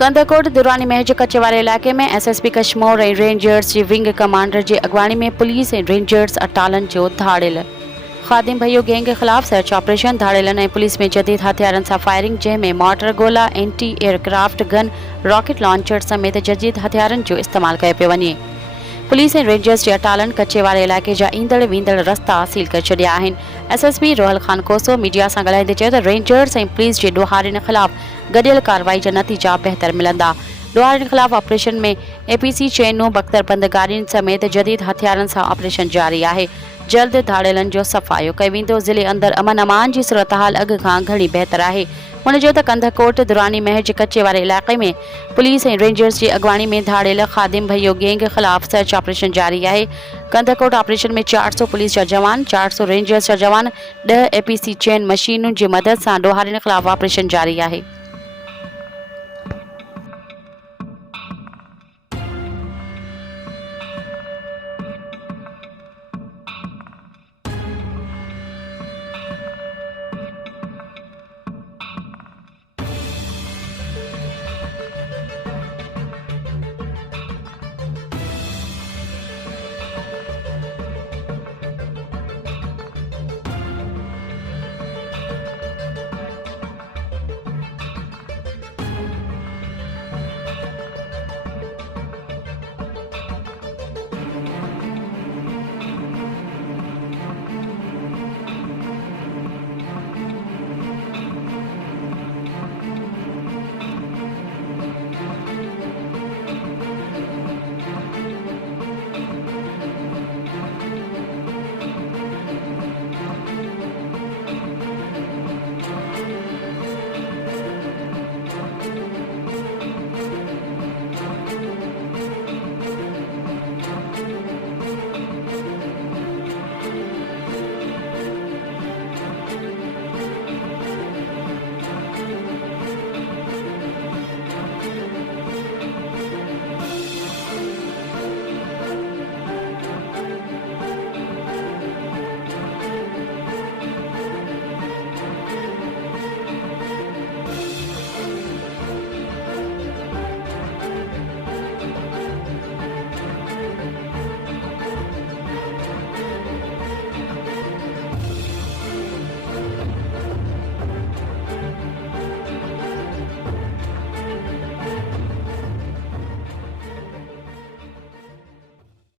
कंदकोट दुरानी महज कच्चे वारे इलाके में एसएसपी कश्मीर ऐं रेंजर्स जी विंग कमांडर जी अगवानी में पुलिस ऐं रेंजर्स अटालन जो धाड़ेल ख़ादिम भइयो गैंग के खिलाफ सर्च ऑपरेशन। धाड़ेलन ऐं पुलिस में जदीद हथियारन सां फायरिंग, जंहिंमें मॉर्टर गोला, anti aircraft gun, rocket launcher समेत जदीद हथियारन जो इस्तेमाल कयो पियो वञे। पुलिस ऐं रेंजर्स जे अटालन कच्चे वारे इलाके जा ईंदड़ वेंदड़ रस्ता सील करे छॾिया आहिनि। एसएसपी रोहल खान कोसो मीडिया सां ॻाल्हाईंदे चयो त रेंजर्स ऐं पुलिस जे ॾोहारियुनि ख़िलाफ़ गॾियल कार्रवाई जा नतीजा बहितर मिलंदा। ॾोहारियुनि ख़िलाफ़ ऑपरेशन में एपीसी चैनूं, बख्तरबंद गाॾियुनि समेत जदीद हथियारनि सां ऑपरेशन जारी आहे। जल्द धाड़ेलन जो सफ़ायो कयो वेंदो। ज़िले अंदरि अमन अमान जी सूरतहाल अॻु खां घणी बहितर आहे। हुन चयो त कंदकोट दुरानी महज कच्चे वारे इलाइक़े में पुलिस ऐं रेंजर्स जी अगवानी में धाड़ेल ख़ादिम भइयो गैंग ख़िलाफ़ सर्च ऑपरेशन जारी आहे। कंदकोट ऑपरेशन में 400 पुलिस जा जवान, 400 रेंजर्स जा जवान, 10 एपीसी चैन मशीनुनि जी मदद सां ॾोहारियुनि ख़िलाफ़ ऑपरेशन जारी आहे।